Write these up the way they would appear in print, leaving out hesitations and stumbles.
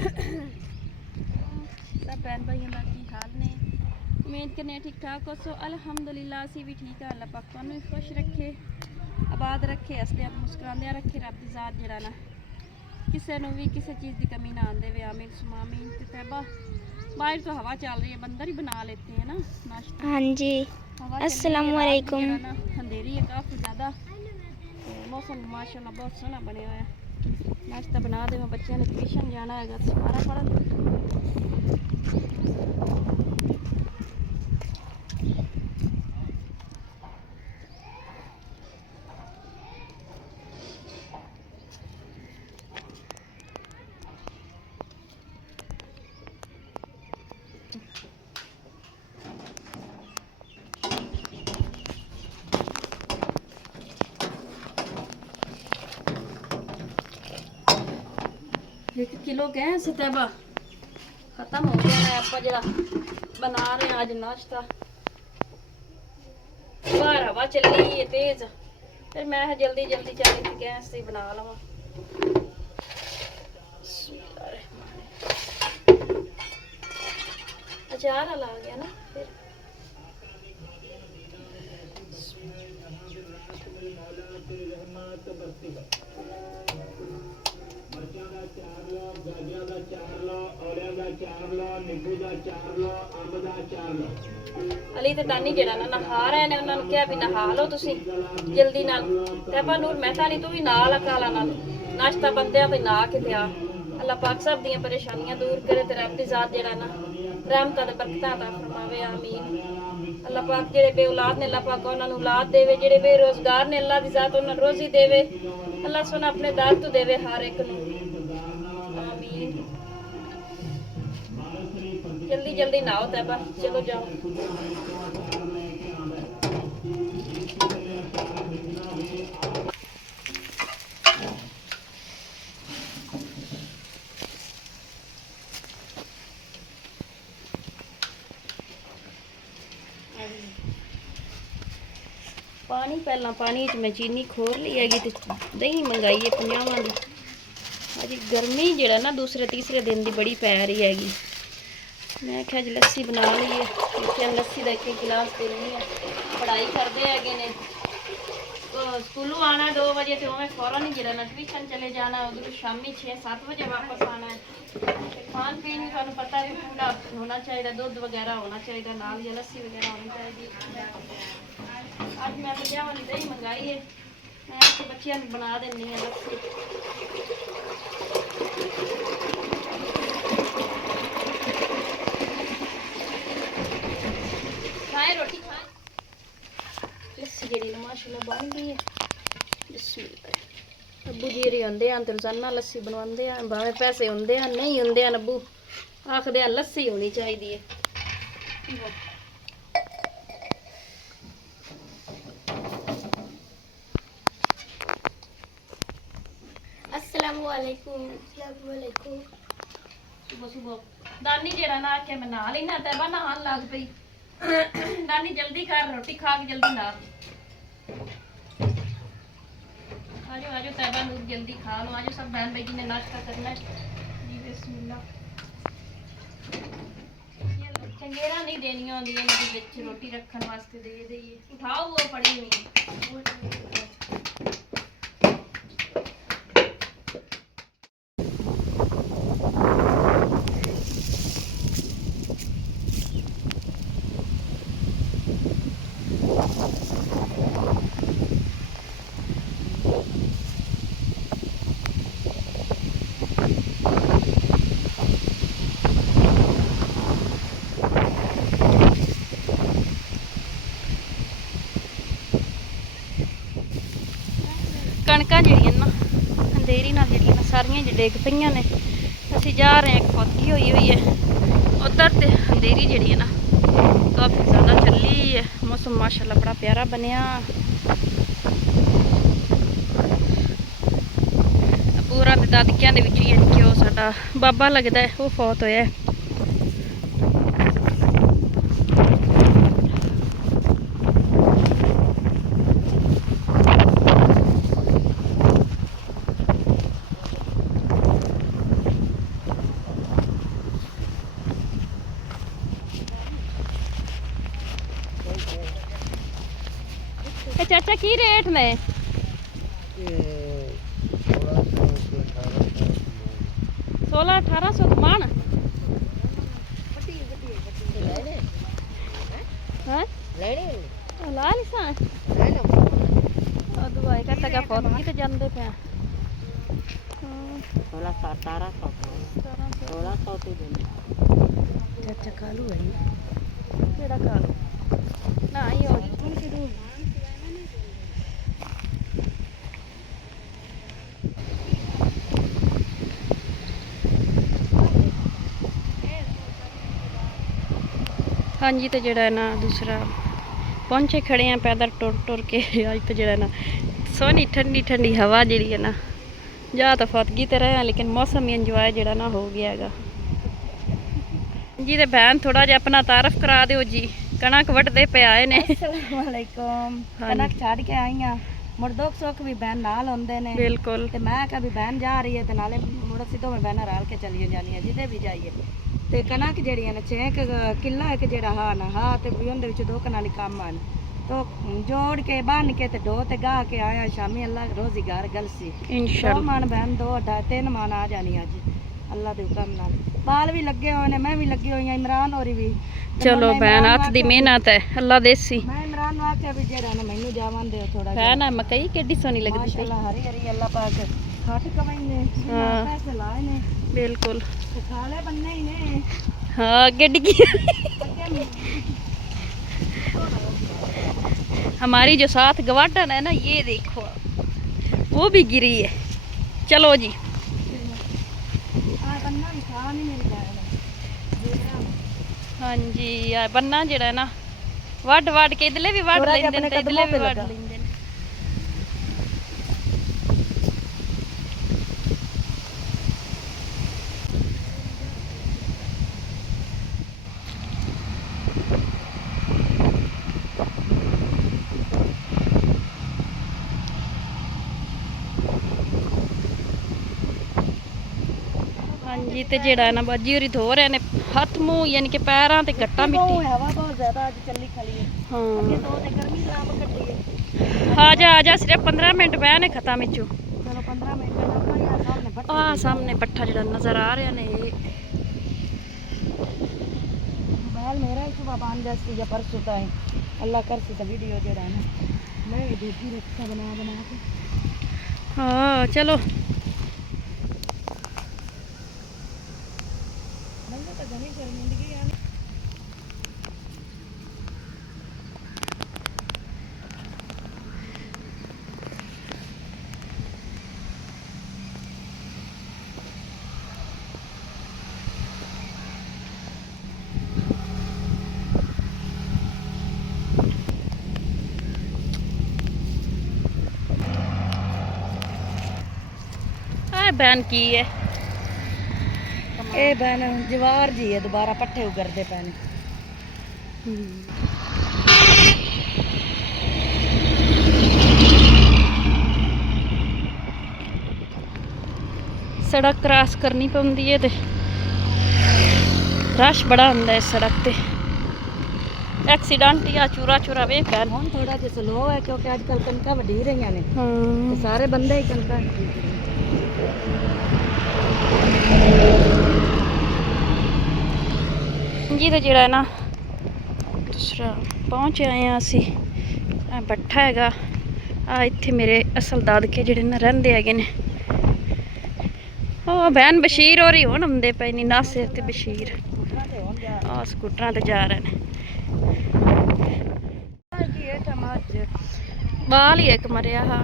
सब भैन भाइयों का की हाल ने उम्मीद करने ठीक ठाक हो सो अलहमदुलिल्लाह असी भी ठीक है। अल्लाह पाक तुहानू भी खुश रखे आबाद रखे हसदे मुस्कुरांदे रखे रब दी ज़ात जिहड़ा ना किसी नूं भी किसी चीज़ की कमी ना आंदे वे आमीन सुमामीन। ते तैबा बाहर तो हवा चल रही है बंदर ही बना लेते हैं ना नाश्ता। हाँ जी अस्सलाम वालेकुम। अंधेरी है काफ़ी ज़्यादा मौसम माशाल्लाह बहुत सोहना बने हुआ है। नाश्ता बना दे बच्चों ने ट्यूशन जाना है सारा पढ़न एक किलो गैस तैबा खत्म हो गया है। आप जरा बना रहे हैं आज नाश्ता बाहर हवा चली है तेज फिर मैं जल्दी जल्दी चली थी गैस से बना लवा। अचार ला गया ना फिर अली ते तानी जेड़ा ना नहा रहे ने उन्होंने कहा भी नहा लो तुसी जल्दी नाल तैबा नूर मेहता नी तू भी नाल काला नाल नाश्ता बंदे ते ना के तैयार। अल्लाह पाक सब दी परेशानियां दूर करे ते रब दी ज़ात जेड़ा ना रहमतां ते बरकतां अता फरमावे आमीन। अल्लाह पाक जेड़े बे औलाद ने अल्लाह पाक उन्हां नूं औलाद देवे जेड़े बेरोजगार ने अल्लाह दी ज़ात उन्हां रोजी देवे अल्लाह सोना अपने दर तो देवे हर एक नूं आमीन। जल्दी जल्दी नहाओ तैबा चलो जाओ। पानी पहला पानी च मैं चीनी खोर ली हैगी ते दही मंगाई है 50 दी। अजी गर्मी जेड़ा ना दूसरे तीसरे दिन दी बड़ी पै रही हैगी। मैं क्या लस्सी बना ली है लस्सी का एक गिलास देनी है। पढ़ाई करते है ने स्कूलों आना 2 बजे तो मैं फौरन ही गिरा ट्यूशन चले जाना उधर शामी 6-7 बजे वापस आना है। खान पीन भी तुहानू पता है पूरा होना चाहिए दूध वगैरह होना चाहिए नाल या लस्सी वगैरह होनी चाहिए। आज मैं 50 वाली दही मंगाई है मैं बच्चों बना देनी है लस्सी। खाए रोटी खाए लस्सी जी माशाल्लाह बन गई है। अब्बू जी आंदे हैं तो रोजाना लस्सी बनवाते हैं भावे पैसे होंगे हैं नहीं होंगे हैं अब्बू आखते हैं लस्सी होनी चाहिए है। सुबह सुबह दानी जेड़ा ना आखे मैं नहा लेना तैबा नहान लग पई नानी जल्दी कर रोटी खा के जल्दी ना आजो आजो तैबा नूर जल्दी खा लो आजो सब बहन भाई जी ने नाश्ता करना है जी बिस्मिल्लाह। चंगेरा नहीं देनिया होंदियां ने विच रोटी रखने वास्ते दे देइए उठाओ वो पड़ी हुई कणकां जिहड़ियां ना अंधेरी नाल जिहड़ियां ना सारियां डिग पईयां ने असीं जा रहे हैं। एक फौतगी हुई है उधर ते अंधेरी जिहड़ी है ना काफ़ी ज़्यादा चली है। मौसम माशाल्लाह बड़ा प्यारा बनया पूरा दादकियां दे विच ही है कि वो साडा बाबा लगदा है वो फौत होया है। ਚਾਚਾ ਕੀ ਰੇਟ ਨੇ? 1600-1800 ਮਣ। ਹਾਂ ਲਾ ਲਈ ਸਾਂ ਦਵਾਈ ਘੱਟ ਗਿਆ ਫੋਨ ਕੀ ਤੇ ਜਾਂਦੇ ਪਿਆ 1600 ਤੇ ਦਿੰਦੇ ਚਾਚਾ ਕਾਲੂ ਹੈ ਕਿਹੜਾ ਕਾਲ ਨਾ ਹੀ ਹੋ ਹਾਂਜੀ ਤੇ ਜਿਹੜਾ ਹੈ ਨਾ ਦੂਸਰਾ ਪਹੁੰਚੇ ਖੜੇ ਆ ਪੈਦਲ ਟੁਰ ਟੁਰ ਕੇ ਅੱਜ ਤੇ ਜਿਹੜਾ ਨਾ ਸੋਹਣੀ ਠੰਡੀ ਠੰਡੀ ਹਵਾ ਜਿਹੜੀ ਹੈ ਨਾ ਜਾਂ ਤਾਂ ਫਤਗੀ ਤੇ ਰਹੇ ਆ ਲੇਕਿਨ ਮੌਸਮ ਹੀ ਇੰਜੋਏ ਜਿਹੜਾ ਨਾ ਹੋ ਗਿਆ ਹੈਗਾ ਜੀ ਤੇ ਭੈਣ ਥੋੜਾ ਜਿਹਾ ਆਪਣਾ ਤਾਰਫ ਕਰਾ ਦਿਓ ਜੀ ਕਣਕ ਵੱਢਦੇ ਪਏ ਆਏ ਨੇ अस्सलाम वालेकुम कनक छाड़ के आई हां मुड़ दुख सुख भी बहन नाल होंदे ने ਬਿਲਕੁਲ ਤੇ ਮੈਂ ਕਿਹਾ ਵੀ ਬਹਿਣ ਜਾ ਰਹੀ ਹੈ ਤੇ ਨਾਲੇ ਮੁੜ ਅਸੀਂ ਦੋਵੇਂ ਬਹਿਣਾ ਰਲ ਕੇ ਚਲੀਏ ਜਾਣੀਆਂ ਜਿਹਦੇ ਵੀ ਜਾਈਏ ਤੇ ਕਣਕ ਜਿਹੜੀਆਂ ਨੇ 6 ਕਿੱਲਾ ਇੱਕ ਜਿਹੜਾ ਹਾਂ ਨਾ ਹਾਂ ਤੇ ਵੀ ਉਹਦੇ ਵਿੱਚ 2 ਕਨਾਲੀ ਕੰਮ ਆਣ ਤੋ ਜੋੜ ਕੇ ਬੰਨ ਕੇ ਤੇ ਡੋ ਤੇ ਗਾ ਕੇ ਆਇਆ ਸ਼ਾਮੀ ਅੱਲਾ ਰੋਜ਼ਗਾਰ ਗਲਸੀ ਇਨਸ਼ਾਅੱਲਾ 2 ਮਣ ਬਹਿਣ 2 3 ਮਣ ਆ ਜਾਣੀ ਅੱਜ ਅੱਲਾ ਦੇ ਹੁਕਮ ਨਾਲ ਬਾਲ ਵੀ ਲੱਗੇ ਹੋਏ ਨੇ ਮੈਂ ਵੀ ਲੱਗੀ ਹੋਈ ਆ ਇਮਰਾਨ ਹੋਰੀ ਵੀ ਚਲੋ ਭੈਣ ਹੱਥ ਦੀ ਮਿਹਨਤ ਹੈ ਅੱਲਾ ਦੇਸੀ ਮੈਂ ਇਮਰਾਨ ਨੂੰ ਆਖਿਆ ਵੀ ਜਿਹੜਾ ਨਾ ਮੈਨੂੰ ਜਾਵਣ ਦਿਓ ਥੋੜਾ ਭੈਣ ਆ ਮਕਈ ਕਿੱਡੀ ਸੋਹਣੀ ਲੱਗਦੀ ਪਈ ਮਾਸ਼ਾਅੱਲਾ ਹਰੀ ਹਰੀ ਅੱਲਾ ਪਾਕ ਖੱਟ ਕਮਾਈਨੇ ਹਾਂ। ਪੈਸੇ ਲਾਏ ਨੇ ਬਿਲकुल ਤੇ ਖਾਲੇ ਬੰਨੇ ਹੀ ਨੇ हाँ ਅੱਗੇ डिगी ਅੱਗੇ हमारी जो साथ गवाटन है ना ये देखो वो भी गिरी है चलो जी ਆ ਬੰਨਾ ਵੀ ਖਾ ਨਹੀਂ ਮਿਲ ਜਾਣਾ हाँ जी आ बन्ना जेड़ा है ना वड वड के इधले भी वड थोड़ा जिहा लेंदे अपने ते इधले कदमों भी पे वड लगा। लेंदे हाँ जी ते जेड़ा है ना बाजी होरी धो रहे ने हथ मुंह यानी कि पैरां ते गट्टा मिट्टी हवा बहुत ज्यादा आज चली खली है हाँ ये दो ते गर्मी खराब कटी है आ जा सिर्फ 15 मिनट बहने खत्म विचों चलो 15 मिनट में ना यार सामने बट आ सामने पट्ठा जेड़ा नजर आ रहा ने बैल मेरा ही सुबह बांध जैसी या परसों है अल्लाह कर सी वीडियो जेड़ा है ना मैं भी देखी रखा बना बना के हाँ चलो बंदा तो घनी शर्मिंदगी है बैन की है ये बहन जवार जी है दोबारा पट्ठे उगरते पे ने सड़क क्रॉस करनी पौंदी है ते रश बड़ा हुंदा है सड़क ते एक्सीडेंट या चूरा चूरा वे बैन हुण थोड़ा जिहा स्लो है क्योंकि आजकल कनका वधी रही ने हाँ ते सारे बंदे ही कनका जी तो जेड़ा है ना दूसरा पहुँच आए हैं असी भट्ठा हैगा आ इत्थे मेरे असल दादके जेड़े ना रहिंदे हैगे ने ओ बहन बशीर होरी हुण आउंदे पए ने नासिर ते बशीर आ स्कूटरां ते जा रहे ने बाल ही एक मरिया हा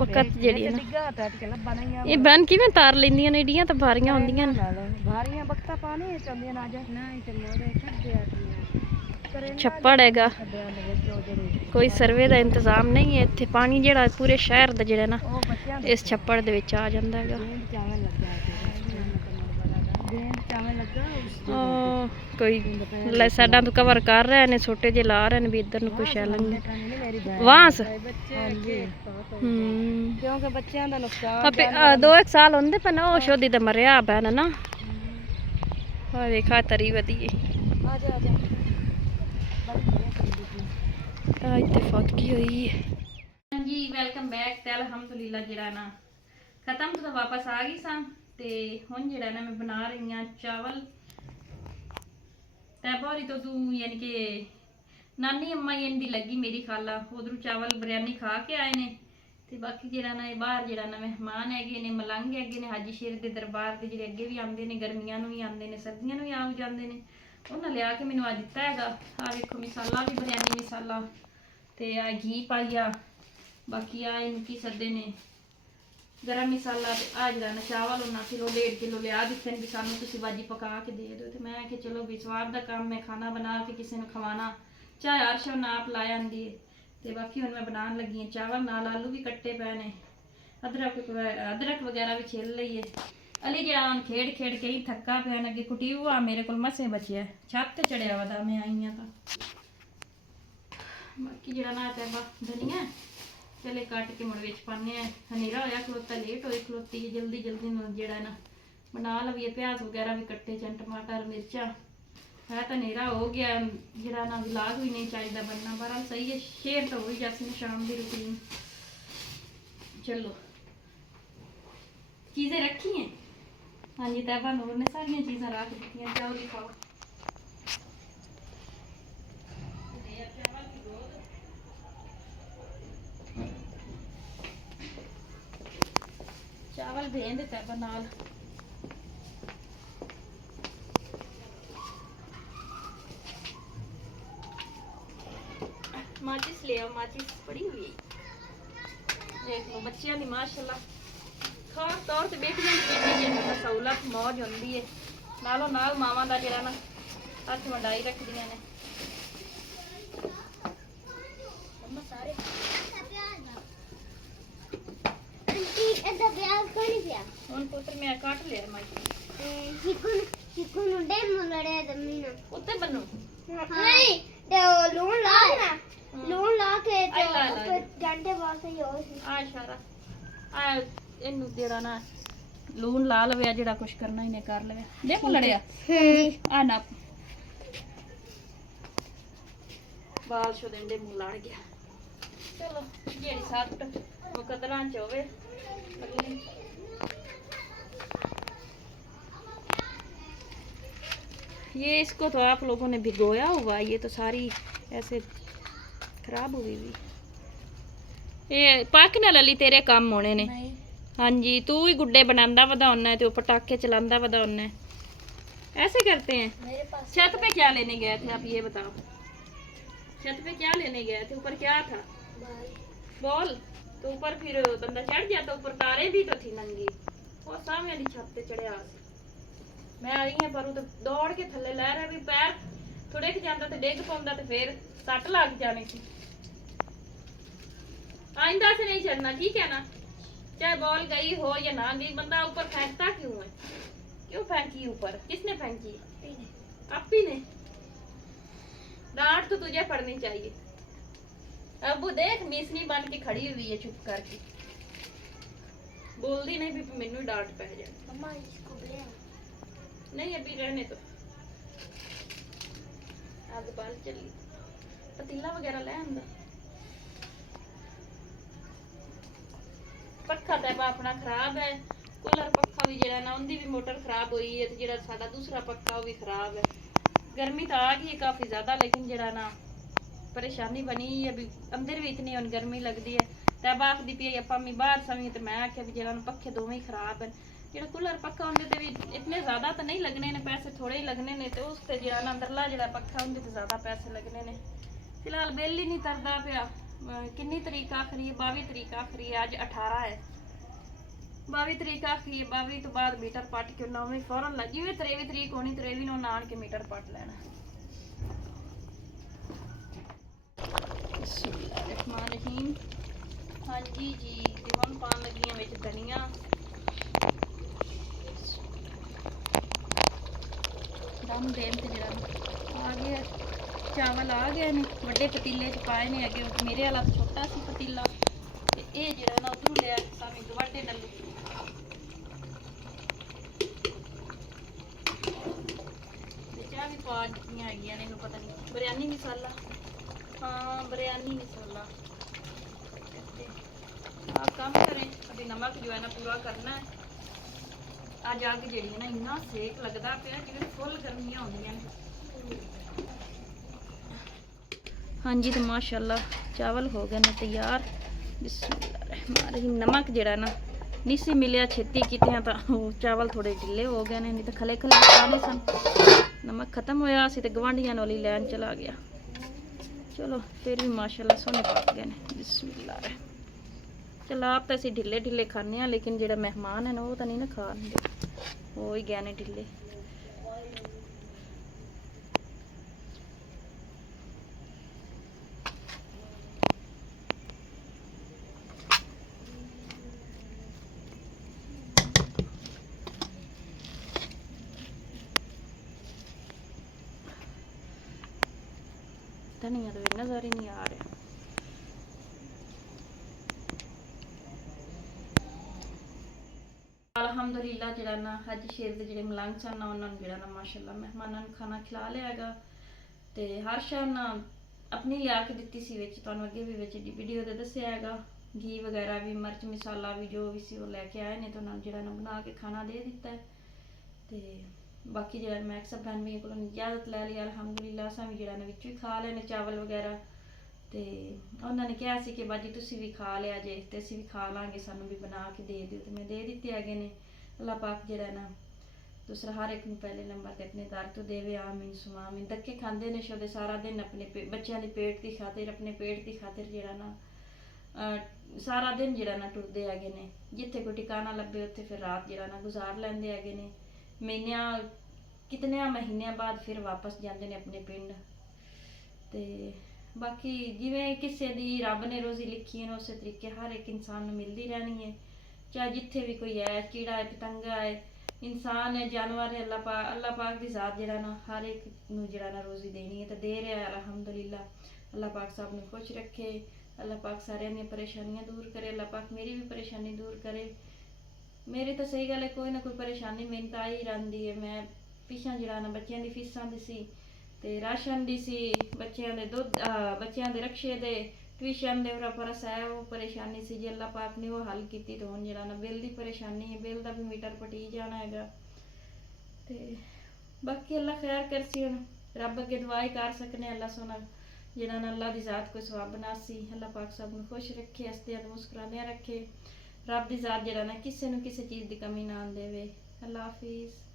बकत जेड़ी है ना ये बहन किवें तार लैंदियां ने एडियां तां भारियां होंदियां ने भारियां बक्ता पानी चंदियां ना जा ना ते मोरे छड्डे छप्पड़ हैगा कोई सर्वे ਦਾ ਇੰਤਜ਼ਾਮ ਨਹੀਂ ਹੈ ਇੱਥੇ ਪਾਣੀ ਜਿਹੜਾ ਪੂਰੇ ਸ਼ਹਿਰ ਦਾ ਜਿਹੜਾ ਨਾ ਇਸ ਛੱਪੜ ਦੇ ਵਿੱਚ ਆ ਜਾਂਦਾ ਹੈਗਾ ਕੋਈ ਸਾਡਾ ਤੋਂ ਕਵਰ ਕਰ ਰਹੇ ਨੇ ਛੋਟੇ ਜਿਹੇ ਲਾ ਰਹੇ ਨੇ ਵੀ ਇੱਧਰ ਨੂੰ ਕੋਈ ਸ਼ੈ ਲੰਘੇ ਵਾਂਸ ਕਿਉਂਕਿ ਬੱਚਿਆਂ ਦਾ ਨੁਕਸਾਨ 2-1 ਸਾਲ ਹੁੰਦੇ ਪਰ ਨਾ ਉਹ ਸ਼ੋਦੀ ਤੇ ਮਰਿਆ ਬੈਨ ਨਾ ਆ ਵੇਖਾ ਤਰੀ ਵਧੀ ਆ ਜਾ ਇੱਥੇ ਫਤਕੀ ਹੋਈ ਹੈ। ਹਾਂਜੀ ਵੈਲਕਮ ਬੈਕ ਤੇ ਅਲਹਮਦੁਲਿਲਾ ਜਿਹੜਾ ਨਾ ਖਤਮ ਤੋਂ ਵਾਪਸ ਆ ਗਈ ਸਾਂ ਤੇ ਹੁਣ ਜਿਹੜਾ ਨਾ ਮੈਂ ਬਣਾ ਰਹੀ ਹਾਂ ਚਾਵਲ। ਤੈਬਾਰੀ ਤੋਂ ਤੂੰ ਯਾਨੀ ਕਿ ਨਾਨੀ ਅੰਮਾ ਦੀ ਲੱਗੀ ਮੇਰੀ ਖਾਲਾ ਉਧਰੋਂ ਚਾਵਲ ਬਿਰਿਆਨੀ ਖਾ ਕੇ ਆਏ ਨੇ ਤੇ ਬਾਕੀ ਜਿਹੜਾ ਨਾ ਇਹ ਬਾਹਰ ਜਿਹੜਾ ਨਾ ਮਹਿਮਾਨ ਹੈਗੇ ਨੇ, ਮਲੰਗ ਹੈਗੇ ਨੇ ਹਾਜੀ ਸ਼ੇਰ ਦੇ ਦਰਬਾਰ ਦੇ, ਜਿਹੜੇ ਅੱਗੇ ਵੀ ਆਉਂਦੇ ਨੇ, ਗਰਮੀਆਂ ਨੂੰ ਵੀ ਆਉਂਦੇ ਨੇ, ਸਰਦੀਆਂ ਨੂੰ ਵੀ ਆ ਜਾਂਦੇ ਨੇ। ਉਹਨਾਂ ਲਿਆ ਕੇ ਮੈਨੂੰ ਆ ਦਿੱਤਾ ਹੈਗਾ। ਆ ਵੇਖੋ ਮਸਾਲਾ ਵੀ ਬਿਰਿਆਨੀ ਮਸਾਲਾ ਤੇ ਆ ਘੀ ਪਾਈਆ, ਬਾਕੀ ਆ ਇਹਨੂੰ ਕੀ ਸੱਦੇ ਨੇ ਗਰਮ ਮਸਾਲਾ ਤੇ ਆ ਜਿਹੜਾ ਨਾ ਚਾਵਲ ਉਹਨਾਂ ਕਿਲੋ 1.5 ਕਿਲੋ ਲਿਆ ਦਿੱਤੇ ਨੇ ਵੀ ਸਾਨੂੰ ਤੁਸੀਂ ਬਾਜੀ ਪਕਾ ਕੇ ਦੇ ਦਿਓ। ਤੇ ਮੈਂ ਕਿ ਚਲੋ ਵੀ ਸਵਾਦ ਦਾ ਕੰਮ ਹੈ, ਖਾਣਾ ਬਣਾ ਕੇ ਕਿਸੇ ਨੂੰ ਖਵਾਣਾ ਚਾਹੇ ਅਰਸ਼ਾ ਨਾਪ ਲਾ ਜਾਂਦੀ ਹੈ। ਤੇ ਬਾਕੀ ਹੁਣ ਮੈਂ ਬਣਾਉਣ ਲੱਗੀ ਹਾਂ ਚਾਵਲ, ਨਾਲ ਆਲੂ ਵੀ ਕੱਟੇ ਪਏ ਨੇ, ਅਦਰਕ ਵਗੈਰਾ ਵੀ ਛਿੱਲ ਲਈਏ। ਅਲੀ ਜਿਹੜਾ ਹੁਣ ਖੇਡ ਖੇਡ ਕੇ ਹੀ ਥੱਕਾ ਪਿਆ, ਅੱਗੇ ਕੁਟੀਊ ਆ ਮੇਰੇ ਕੋਲ ਮਸੇ ਬਚਿਆ, ਛੱਤ ਤੇ ਚੜਿਆ ਵਾ ਦਾ ਮੈਂ ਆਈ ਹਾਂ ਤਾਂ। ਬਾਕੀ ਜਿਹੜਾ ਨਾ ਤੈਬਾ ਧਨੀਆ ਚਲੇ ਕੱਟ ਕੇ ਮੁੜ ਵਿੱਚ ਪਾਉਂਦੇ ਆ। ਹਨੇਰਾ ਹੋਇਆ ਖਲੋਤਾ, ਲੇਟ ਹੋਏ ਖਲੋਤੀ ਹੈ, ਜਲਦੀ ਜਲਦੀ ਨੂੰ ਜਿਹੜਾ ਨਾ ਬਣਾ ਲਈਏ। ਪਿਆਜ਼ ਵਗੈਰਾ ਵੀ ਕੱਟੇ ਚਨ, ਟਮਾਟਰ ਮਿਰਚਾਂ ਹੈ ਤਾਂ ਹਨੇਰਾ ਹੋ ਗਿਆ ਜਿਹੜਾ ਨਾ ਵਲੌਗ ਵੀ ਨਹੀਂ ਚਾਹੀਦਾ ਬਣਨਾ। ਬਹਰਾਲ ਸਹੀ ਹੈ, ਸ਼ੇਅਰ ਤਾਂ ਹੋਈ ਜਾਂਦੀ ਨੇ ਸ਼ਾਮ ਦੀ ਰੂਟੀਨ। ਚਲੋ ਚੀਜ਼ਾਂ ਰੱਖੀਆਂ ਹਾਂਜੀ ਤੈਬਾ ਨੂਰ ਨੇ ਸਾਰੀਆਂ ਚੀਜ਼ਾਂ ਰੱਖ ਦਿੱਤੀਆਂ। ਚਾਹ ਵੀ ਖਾਓ। ਚਾਵਲ ਭੇਜ ਦਿੱਤਾ ਤੈਬਾ ਨਾਲ। माचिस ले आओ, माचिस पड़ी हुई है देख लो बच्चियां दी माशाल्लाह खास तौर ते बेटियां दी बेटी है सहूलत मौज होंदी है, नालों नाल मावां दा जेड़ा ना हथ वंडाई रखदियां ने। मम्मा सारे आंटी एदा प्याज कोनी पिया हुन पुत्र मैं काट लिया माची हिकुन उडे मुलड़े जमीन उत्ते बन्नो नहीं ते लूण ला ना लूण ला के ते घंटे बाद ही हो आ इशारा आ ਇਹਨੂੰ ਜਿਹੜਾ ਨਾ ਲੂਣ ਲਾ ਲਵੇ, ਜਿਹੜਾ ਕੁਛ ਕਰਨਾ ਇਹਨੇ ਕਰ ਲਵੇ। ਦੇਖੋ ਲੜਿਆ ਆ ਨਾ ਬਾਲ ਸ਼ੋ ਦੇ ਮੂੰਹ ਲੜ ਗਿਆ। ਚਲੋ ਜਿਹੜੀ ਸੱਟ ਮੁਕਦਰਾਂ ਚ ਹੋਵੇ ਅਗਲੀ। ये इसको तो आप लोगों ने भिगोया हुआ, ये तो सारी ऐसे खराब हुई हुई। ये पकने लली तेरे काम होने ने। हाँ जी तू ही गुड्डे बनांदा वधाउना है ते पटाखे चलांदा वधाउना है, ऐसे करते हैं। छत पे क्या लेने गए थे आप ये बताओ? छत पे क्या लेने गए थे? ऊपर क्या था? बॉल। तो ऊपर फिर बंदा चढ़ जाता, ऊपर तारे भी तो थी नंगी, वो सामने वाली छत पे चढ़िया। मैं आई है पर तो दौड़ के थले लै रहा भी पैर थोड़े क जांदा ते डिग पाउंदा ते फिर सट लग जानी थी। आइंदा से नहीं चढ़ना, ठीक है ना? चाहे बॉल गई हो या ना गई, बंदा ऊपर फेंकता क्यों है? क्यों फेंकी ऊपर? किसने फेंकी? आप ही ने। डांट तो तुझे पड़नी चाहिए। अब वो देख मिसनी बन के खड़ी हुई है चुप करके, बोलती नहीं भी मैनू डांट पै जाए। मम्मा इसको ले नहीं अभी रहने तो आग बाल चली। पतीला वगैरह ले आंदा। पक्खा तैबा अपना खराब है, कूलर पक्खा भी जेड़ा ना उनकी भी मोटर खराब हुई है, जेड़ा साडा दूसरा पक्खा वो भी खराब है। गर्मी तो आ गई है काफ़ी ज़्यादा, लेकिन जेड़ा ना परेशानी बनी है अभी अंदर भी इतनी हुन गर्मी लगती है। तैबा आखदी पई है मम्मी बाहर सवी, तो मैं आख्या भी जेड़ा पक्खे दोवें ही खराब है। जेड़ा कूलर पक्खा उनके ते भी इतने ज़्यादा तो नहीं लगने ने पैसे, थोड़े ही लगने ने, तो उस ते जेड़ा ना अंदरला जेड़ा पक्खा उनके ते ज़्यादा पैसे लगने ने। फिलहाल बिल ही नहीं तरदा पिया। कितनी तरीक आखरी है? 22 तरीक आखरी है, अज 18 है। 22 तरीक आखरी है, 22 तो बाद मीटर पट के 9वीं फौरन लगी हुई। 23 तरीक होनी, 23 नूं आण के मीटर पट लेना। बिस्मिल्लाहिर्रहमानिर्रहीम। हाँ जी जी हुण पान लगी विच धनिया, दम देन ते जरा आ गया चावल आ गए ने, बड़े पतीले च पाए ने। अगे मेरे वाला छोटा सी पतीला ते ये जरा ना उधरों लिया सामी दुवाटे नलू। चाह भी पा दित्तियां हैगियां ने, पता नहीं बिरयानी मसाला हाँ बिरयानी मसाला आप काम करें। अभी नमक जो है ना पूरा करना है। आज आग जी है ना इन्ना सेक लगता पे जिवें फुल गर्मियां होंदियां ने। हाँ जी तो माशाल्लाह चावल हो गए ने तैयार। बिस्मिल्लाह नमक जड़ा ना नहीं सी मिलिया छेती कितियां तो चावल थोड़े ढिले हो गए ने, नहीं तो खले खले खाने सन। नमक खत्म होया सी ते गवांढियां वाली लैन चला गया। चलो फिर भी माशाल्लाह सोने पक गए ने। बिस्मिल्लाह चल आप तो असीं ढिले ढिले खाने हैं, लेकिन जेड़ा मेहमान है ना वो तो नहीं ना खाते, हो ही गए ने ढिले। धनिया तो नज़र ही नहीं आ रहा। अलहमदुलिल्लाह जड़ा ना हज शेर दे जेड़े मलंग सन ना उन्होंने जड़ा ना माशाल्लाह मेहमानां नूं खाना खिला लिया हैगा। ते हर शय ना अपनी लिया के दित्ती सी विच, तुहानूं अगे भी विच वीडियो ते दस्सिया हैगा। घी वगैरह भी मिर्च मसाला भी जो भी सी वो लैके आए ने, तो उन्होंने जड़ा ना बना के खाना दे दिता है। ते बाकी जड़ा मैं सब फैमिली कोलों इजाजत लै ली अलहमदुलिल्लाह। असां भी जड़ा ना विचों ही खा लैने चावल वगैरह। ते उन्होंने कहा सी कि बाजी तुसीं भी खा लिया जे ते असीं भी खा लांगे, सानूं भी बना के दे दिओ। ते मैं दे दित्ते हैगे ने। अल्लाह पाक जड़ा ना दूसरा हर एक नूं पहले नंबर ते अपने दर तो देवे। आमीन सुमा आमीन। धक्के खांदे ने शोदे सारा दिन अपने बच्चों के पेट की खातिर, अपने पेट की खातिर जड़ा ना सारा दिन जड़ा ना टुरदे हैगे ने। जिथे कोई ठिकाना लभे उत्थे फिर रात जड़ा ना गुजार लैंदे हैगे ने। कितने महीनों बाद फिर वापस जाते हैं अपने पिंड। ते बाकी जिवें किसी दी रब ने रोजी लिखी है उस तरीके हर एक इंसान नूं मिलती रहनी है, चाहे जिथे भी कोई है, कीड़ा है, पतंगा है, इंसान है, जानवर है। अल्लाह पाक दी जात जड़ा ना हर एक नूं जड़ा ना रोजी देनी है, तो दे रहा है अलहमदुलिल्लाह। अल्लाह पाक सब नूं खुश रखे। अल्लाह पाक सारियां दी परेशानियां दूर करे। अल्लाह पाक मेरी भी परेशानी दूर करे। मेरी तो सही गल है कोई ना कोई परेशानी मैनूं तो आई रहिंदी है। मैं पिछां जड़ा ना बच्चों दी फीसां दी सी, ते राशन दी सी, बच्चों दे दुध बच्चों दे रक्शे दे, ट्यूशन दे परस है वो परेशानी सी जी। अल्लाह पाक ने वो हल की। तो हुण जड़ा ना बिल दी परेशानी है, बिल दा भी मीटर पटी जाना हैगा। ते बाकी अल्लाह खैर करसी। हुण रब अगे दुआ ही कर सकने। अल्लाह सोना जड़ा ना अल्लाह दी जात कोई सवाब बनासी। अल्लाह पाक सब नूं खुश रखे, हसदियां ते मुस्कुरांदियां रखे। रब दी जात जड़ा ना किसी नूं किसी चीज़ दी कमी ना आन देवे। अल्लाह हाफिज़।